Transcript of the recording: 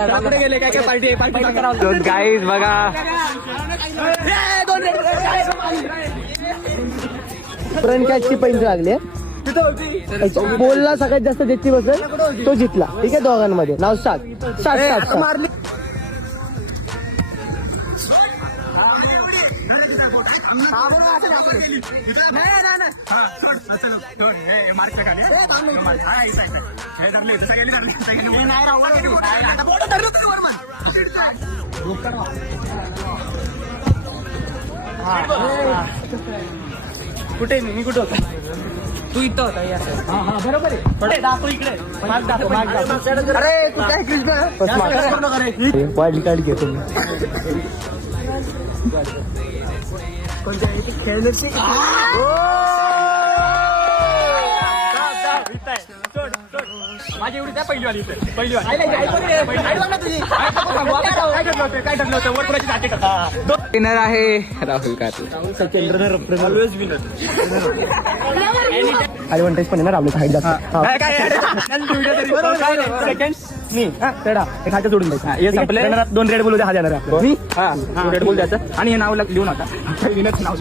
गेले काय काय पार्टी गाईज बघा फ्रंट कॅचची पैंट लागली बोलला सगळ्यात जास्त ज्याची बसेल तो जिंकला. ठीक आहे दोघांमध्ये नाव 7 मारली. कुठे मी कुठे होतो तू इथं होता बरोबर आहे दाखव इकडे अरे तू काय कृष्ण वाईल्ड कार्ड घेतो मी. खेळण्याची माझी एवढी त्या पहिली वाली पहिली वाली विनर आहे राहुल कातू. ऍडव्हान्टेज पण आहे ना राहुल हाईट जास्त. मी तेडा एक हात सोडून द्यायचं. 2 रेड बोलू द्या हा जाणार आपलं. मी रेड बुल द्यायचं आणि हे नाव लिहून आता विनरचं नाव